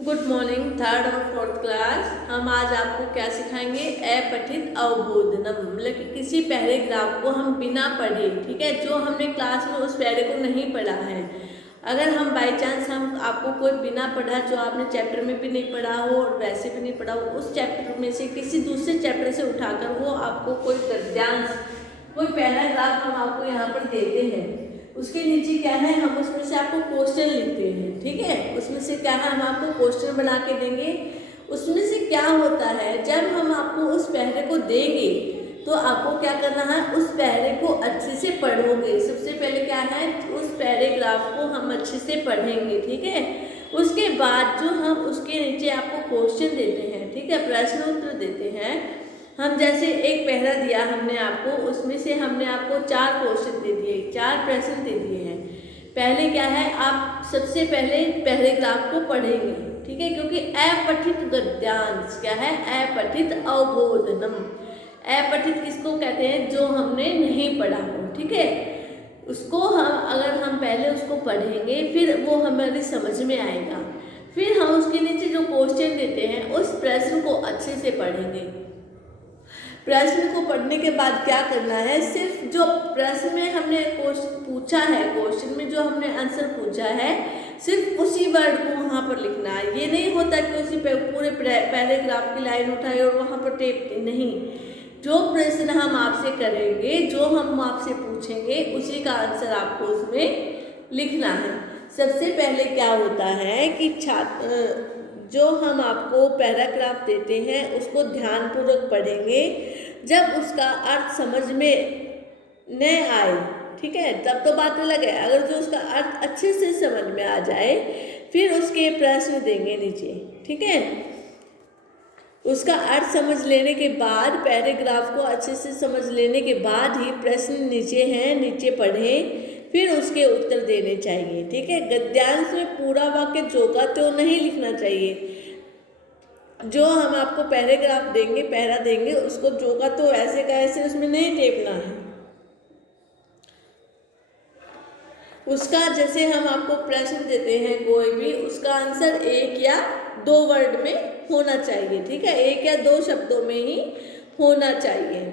Good morning third और fourth class. हम आज आपको क्या सिखाएंगे? अपठित अवबोधनम, मतलब कि किसी पैराग्राफ को हम बिना पढ़े, ठीक है, जो हमने क्लास में उस पैरे को नहीं पढ़ा है, अगर हम बाई चांस हम आपको कोई बिना पढ़ा, जो आपने चैप्टर में भी नहीं पढ़ा हो और वैसे भी नहीं पढ़ा हो, उस चैप्टर में से किसी दूसरे चैप्टर से उठाकर वो आपको कोई गद्यांश, कोई पैराग्राफ हम आपको यहाँ पर देते हैं, उसके नीचे क्या है, हम उसमें से आपको क्वेश्चन लिखते हैं, ठीक है। उसमें से क्या है, हम आपको क्वेश्चन बना के देंगे। उसमें से क्या होता है, जब हम आपको उस पहरे को देंगे तो आपको क्या करना है, उस पहरे को अच्छे से पढ़ोगे। सबसे पहले क्या है, उस पैराग्राफ को हम अच्छे से पढ़ेंगे, ठीक है। उसके बाद जो हम उसके नीचे आपको क्वेश्चन देते हैं, ठीक है, प्रश्न उत्तर देते हैं। हम जैसे एक पहरा दिया हमने आपको, उसमें से हमने आपको 4 क्वेश्चन दे दिए, 4 प्रश्न दे दिए हैं। पहले क्या है, आप सबसे पहले पैराग्राफ को पढ़ेंगे, ठीक है, क्योंकि अपठित गद्यांश क्या है, अपठित अवबोधनम। अपठित किसको कहते हैं, जो हमने नहीं पढ़ा हो, ठीक है। उसको हम पहले उसको पढ़ेंगे, फिर वो हमारी समझ में आएगा। फिर हम उसके नीचे जो क्वेश्चन देते हैं उस प्रश्न को अच्छे से पढ़ेंगे। प्रश्न को पढ़ने के बाद क्या करना है, सिर्फ जो प्रश्न में हमने क्वेश्चन पूछा है, क्वेश्चन में जो हमने आंसर पूछा है, सिर्फ उसी वर्ड को वहाँ पर लिखना है। ये नहीं होता कि उसी पूरे पैराग्राफ की लाइन उठाए और वहाँ पर टेप नहीं। जो प्रश्न हम आपसे करेंगे, जो हम आपसे पूछेंगे, उसी का आंसर आपको उसमें लिखना है। सबसे पहले क्या होता है कि जो हम आपको पैराग्राफ देते हैं उसको ध्यानपूर्वक पढ़ेंगे। जब उसका अर्थ समझ में न आए, ठीक है, तब तो बात अलग है। अगर जो उसका अर्थ अच्छे से समझ में आ जाए, फिर उसके प्रश्न देंगे नीचे, ठीक है। उसका अर्थ समझ लेने के बाद, पैराग्राफ को अच्छे से समझ लेने के बाद ही प्रश्न नीचे हैं, नीचे पढ़ें, फिर उसके उत्तर देने चाहिए, ठीक है। गद्यांश में पूरा वाक्य जो का त्यों नहीं लिखना चाहिए। जो हम आपको पैराग्राफ देंगे, पैरा देंगे, उसको जो का तो ऐसे का ऐसे उसमें नहीं टेपना है। उसका जैसे हम आपको प्रश्न देते हैं कोई भी, उसका आंसर 1 या 2 वर्ड में होना चाहिए, ठीक है, 1 या 2 शब्दों में ही होना चाहिए।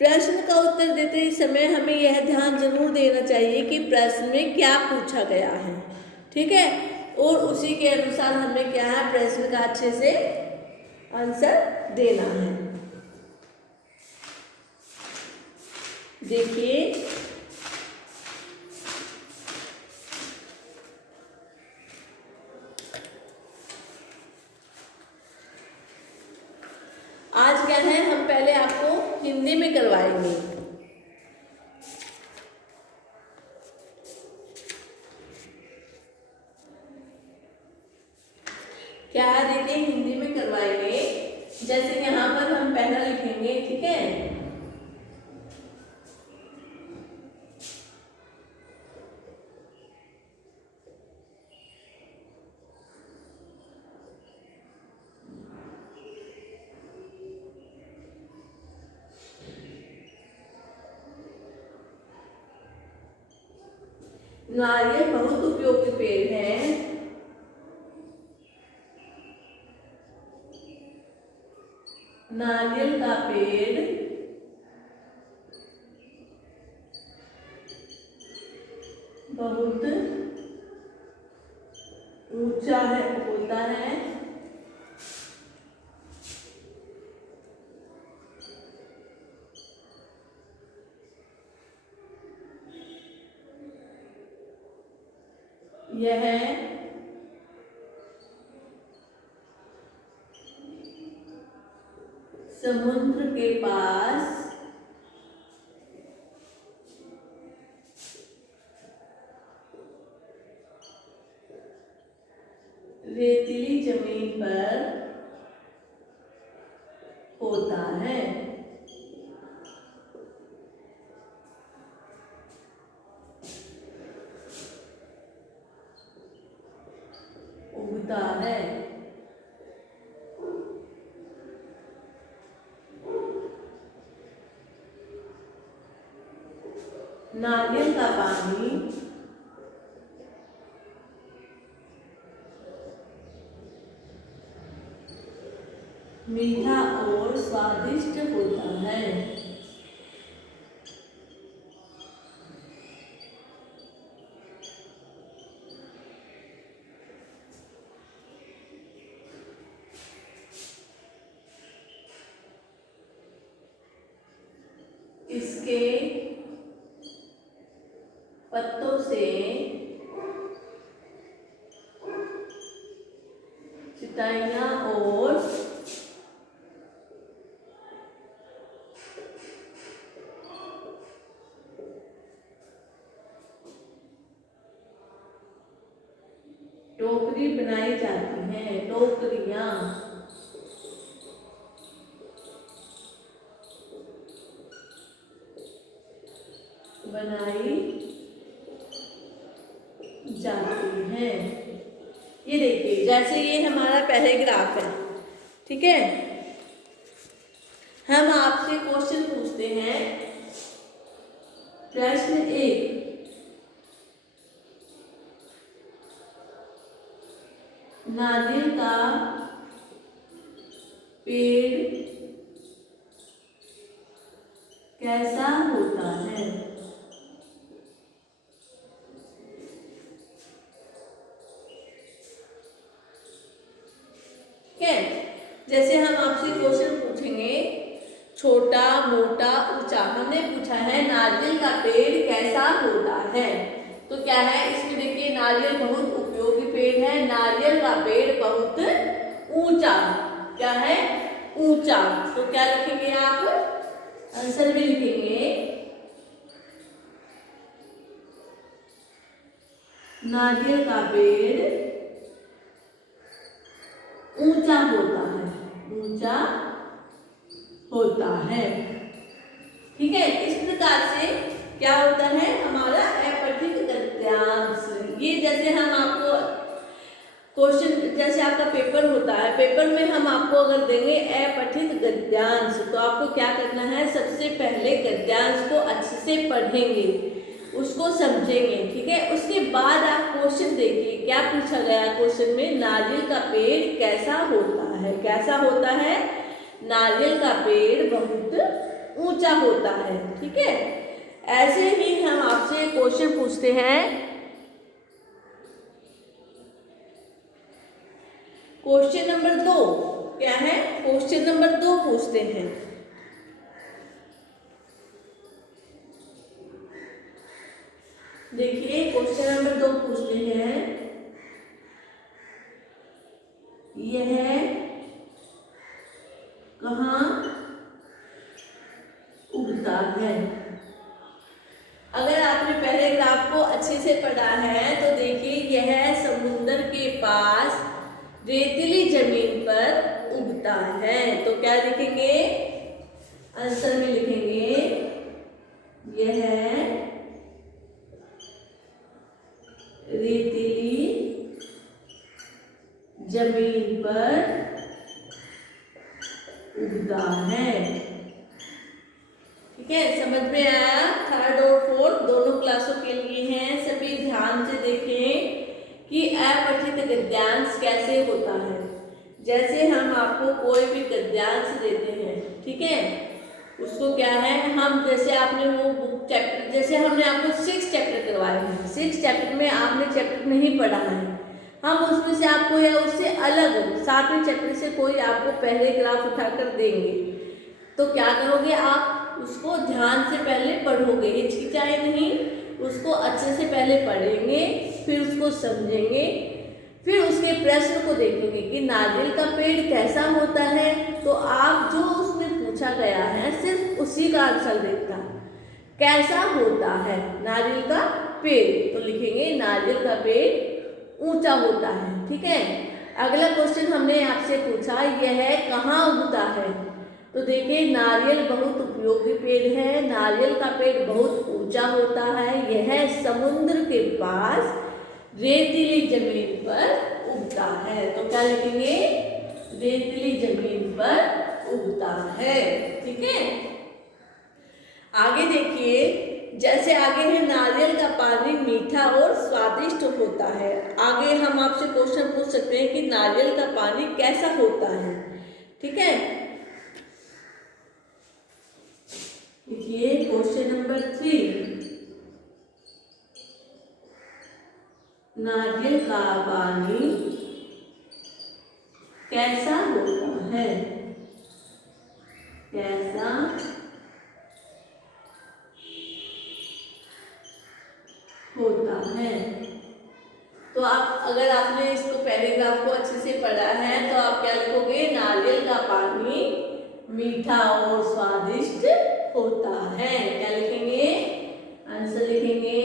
प्रश्न का उत्तर देते समय हमें यह ध्यान जरूर देना चाहिए कि प्रश्न में क्या पूछा गया है, ठीक है, और उसी के अनुसार हमें क्या है, प्रश्न का अच्छे से आंसर देना है। देखिए, आज क्या है, हम पहले आपको हिंदी में करवाएंगे। क्या देखिए, हिंदी में करवाएंगे। जैसे यहाँ पर हम पहला लिखेंगे, ठीक है, नारियल बहुत उपयोगी पेड़ है। नारियल का पेड़ बहुत ऊंचा है, होता है। यह समुद्र के पास रेतीली जमीन पर होता है। उगता है। नारियल का पानी मीठा और स्वादिष्ट होता है। इसके पत्तों से चटाइयाँ और टोकरी बनाई जाती हैं। टोकरियाँ बनाई जाती हैं। ये देखिए, जैसे ये हमारा पैराग्राफ है, ठीक है। हम आपसे क्वेश्चन पूछते हैं। प्रश्न 1, नारियल का पेड़ कैसा होता है? जैसे हम आपसे क्वेश्चन पूछेंगे, छोटा, मोटा, ऊंचा। हमने पूछा है नारियल का पेड़ कैसा होता है, तो क्या है इसमें देखिए, नारियल बहुत उपयोगी पेड़ है। नारियल का पेड़ बहुत ऊंचा, क्या है? ऊंचा। तो क्या लिखेंगे आप? आंसर में लिखेंगे नारियल का पेड़ ऊंचा होता है। ऊंचा होता है, ठीक है। इस प्रकार से क्या होता है हमारा अपठित गद्यांश। ये जैसे हम आपको क्वेश्चन, जैसे आपका पेपर होता है, पेपर में हम आपको अगर देंगे अपठित गद्यांश, तो आपको क्या करना है? सबसे पहले गद्यांश को अच्छे से पढ़ेंगे, उसको समझेंगे, ठीक है। उसके बाद आप क्वेश्चन देखिए, क्या पूछा गया क्वेश्चन में? नारियल का पेड़ कैसा होता है? कैसा होता है? नारियल का पेड़ बहुत ऊंचा होता है, ठीक है। ऐसे ही हम आपसे क्वेश्चन पूछते हैं। क्वेश्चन नंबर 2 क्या है? क्वेश्चन नंबर 2 पूछते हैं। देखिए, क्वेश्चन नंबर 2 पूछते हैं, यह कहाँ उगता है? अगर आपने पहले ग्राफ को अच्छे से पढ़ा है तो देखिए, यह समुद्र के पास रेतीली जमीन पर उगता है। तो क्या लिखेंगे? आंसर में लिखेंगे यह रेतीली जमीन पर उगता है, ठीक है। समझ में आया? थर्ड और फोर्थ दोनों क्लासों के लिए हैं। सभी ध्यान से देखें कि अपठित गद्यांश कैसे होता है। जैसे हम आपको कोई भी गद्यांश देते हैं, ठीक है, उसको क्या है, हम जैसे आपने वो बुक चैप्टर, जैसे हमने आपको 6 चैप्टर करवाए हैं, 6 चैप्टर में आपने चैप्टर नहीं पढ़ा है, हम उसमें से आपको या उससे अलग 7वें चैप्टर से कोई आपको पहले ग्राफ उठाकर देंगे, तो क्या करोगे आप? उसको ध्यान से पहले पढ़ोगे, हिचकिचाए नहीं, उसको अच्छे से पहले पढ़ेंगे, फिर उसको समझेंगे, फिर उसके प्रश्न को देखेंगे कि नारियल का पेड़ कैसा होता है। तो आप जो उसमें पूछा गया है सिर्फ उसी का आंसर देखना, कैसा होता है नारियल का पेड़, तो लिखेंगे नारियल का पेड़ ऊंचा होता है, ठीक है। अगला क्वेश्चन हमने आपसे पूछा, यह कहाँ उगता है? तो देखिए, नारियल बहुत उपयोगी पेड़ है, नारियल का पेड़ बहुत ऊंचा होता है, यह समुद्र के पास रेतीली जमीन पर उगता है। तो क्या लिखेंगे? रेतीली जमीन पर उगता है, ठीक है। आगे देखिए, जैसे आगे है नारियल का पानी मीठा और स्वादिष्ट होता है। आगे हम आपसे क्वेश्चन पूछ सकते हैं कि नारियल का पानी कैसा होता है? ठीक है, देखिए क्वेश्चन नंबर 3, नारियल का पानी कैसा होता है, कैसा होता है। तो आप अगर आपने इसको पैराग्राफ को अच्छे से पढ़ा है तो आप क्या लिखोगे, नारियल का पानी मीठा और स्वादिष्ट होता है। क्या लिखेंगे, आंसर लिखेंगे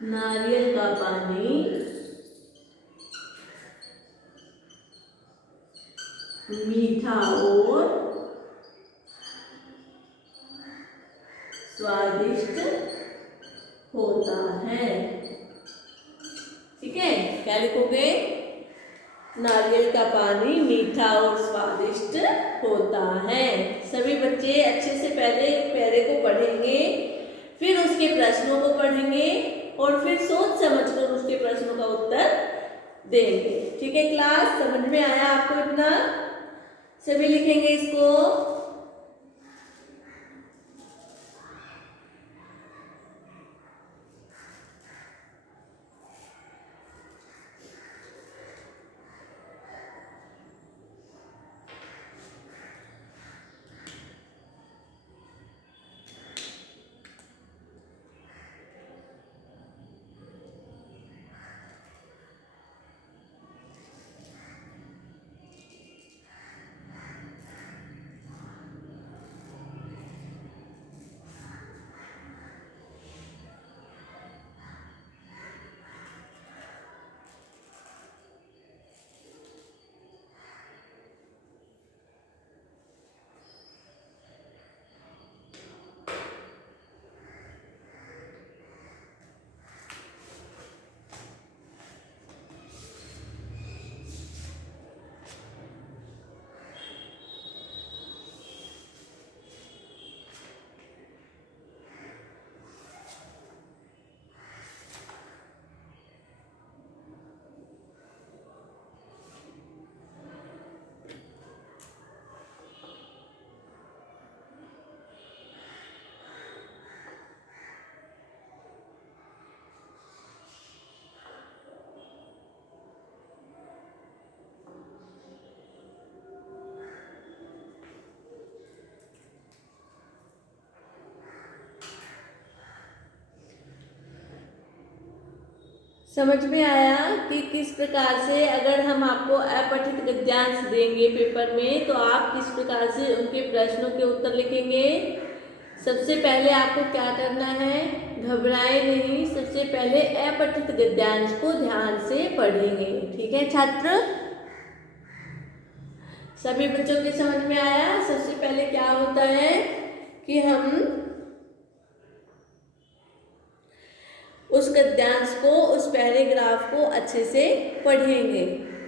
नारियल का पानी मीठा और स्वादिष्ट होता है। ठीक है, क्या लिखोगे, नारियल का पानी मीठा और स्वादिष्ट होता है। सभी बच्चे अच्छे से पहले पैरे को पढ़ेंगे, फिर उसके प्रश्नों को पढ़ेंगे और फिर सोच समझकर उसके प्रश्नों का उत्तर देंगे। ठीक है क्लास, समझ में आया आपको इतना? सभी लिखेंगे इसको। समझ में आया कि किस प्रकार से अगर हम आपको अपठित गद्यांश देंगे पेपर में तो आप किस प्रकार से उनके प्रश्नों के उत्तर लिखेंगे। सबसे पहले आपको क्या करना है, घबराए नहीं, सबसे पहले अपठित गद्यांश को ध्यान से पढ़ेंगे। ठीक है छात्र, सभी बच्चों के समझ में आया? सबसे पहले क्या होता है कि हम उस गद्यांश को, उस पैराग्राफ को अच्छे से पढ़ेंगे।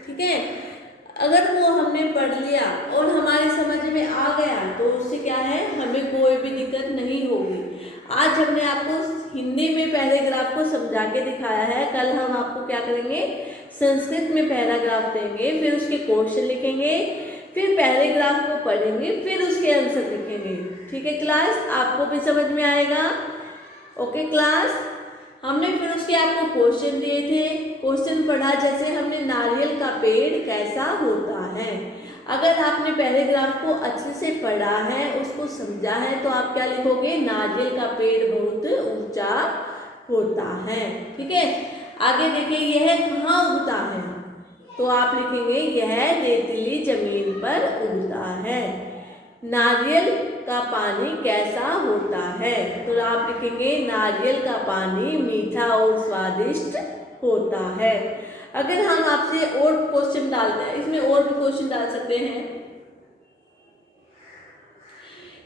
ठीक है, अगर वो हमने पढ़ लिया और हमारे समझ में आ गया तो उससे क्या है, हमें कोई भी दिक्कत नहीं होगी। आज हमने आपको हिंदी में पैराग्राफ को समझा के दिखाया है, कल हम आपको क्या करेंगे, संस्कृत में पैराग्राफ देंगे, फिर उसके क्वेश्चन लिखेंगे, फिर पैराग्राफ को पढ़ेंगे, फिर उसके आंसर लिखेंगे। ठीक है क्लास, आपको भी समझ में आएगा? ओके क्लास, हमने फिर उसके आपको क्वेश्चन दिए थे, क्वेश्चन पढ़ा जैसे हमने नारियल का पेड़ कैसा होता है। अगर आपने पैराग्राफ को अच्छे से पढ़ा है, उसको समझा है, तो आप क्या लिखोगे, नारियल का पेड़ बहुत ऊंचा होता है। ठीक है, आगे देखिए यह कहाँ उगता है, तो आप लिखेंगे यह रेतीली जमीन पर उगता है। नारियल का पानी कैसा होता है, तो आप लिखेंगे नारियल का पानी मीठा और स्वादिष्ट होता है। अगर हम आपसे और क्वेश्चन डालते हैं, इसमें और भी क्वेश्चन डाल सकते हैं,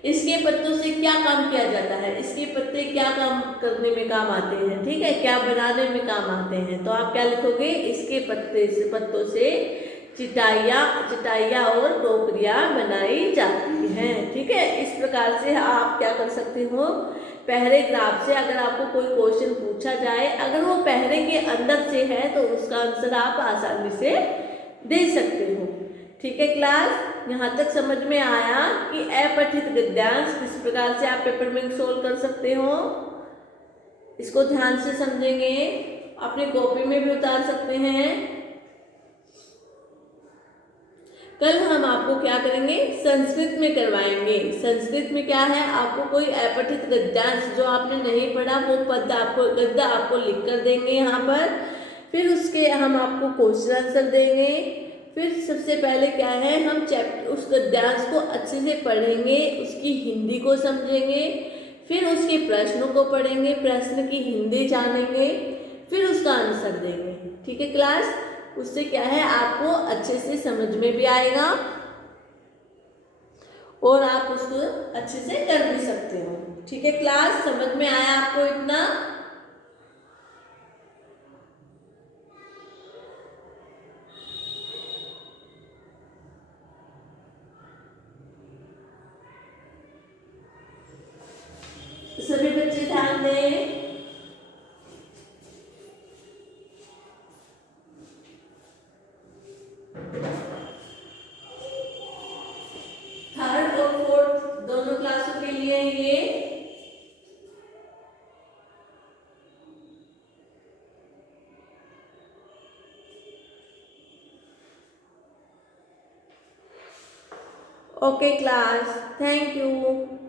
इसके पत्तों से क्या काम किया जाता है, इसके पत्ते क्या काम करने में काम आते हैं, ठीक है, क्या बनाने में काम आते हैं, तो आप क्या लिखोगे, इसके पत्तों से चटाइयाँ और टोकरियाँ बनाई जाती हैं। ठीक है, इस प्रकार से आप क्या कर सकते हो, पैराग्राफ से अगर आपको कोई क्वेश्चन पूछा जाए, अगर वो पैरे के अंदर से है तो उसका आंसर आप आसानी से दे सकते हो। ठीक है क्लास, यहाँ तक समझ में आया कि अपठित गद्यांश किस प्रकार से आप पेपर में सोल्व कर सकते हो। इसको ध्यान से समझेंगे, अपनी कॉपी में भी उतार सकते हैं। कल हम आपको क्या करेंगे, संस्कृत में करवाएंगे। संस्कृत में क्या है, आपको कोई अपठित गद्यांश जो आपने नहीं पढ़ा वो पद आपको, गद्य आपको लिख कर देंगे यहाँ पर। फिर उसके हम आपको क्वेश्चन आंसर देंगे। फिर सबसे पहले क्या है, हम चैप्टर उस गद्यांश को अच्छे से पढ़ेंगे, उसकी हिंदी को समझेंगे, फिर उसके प्रश्नों को पढ़ेंगे, प्रश्न की हिंदी जानेंगे, फिर उसका आंसर देंगे। ठीक है क्लास, उससे क्या है आपको अच्छे से समझ में भी आएगा और आप उसको अच्छे से कर भी सकते हो। ठीक है क्लास, समझ में आया आपको इतना? सभी बच्चे ध्यान दें। थर्ड और फोर्थ दोनों क्लासों के लिए ये ओके क्लास, थैंक यू।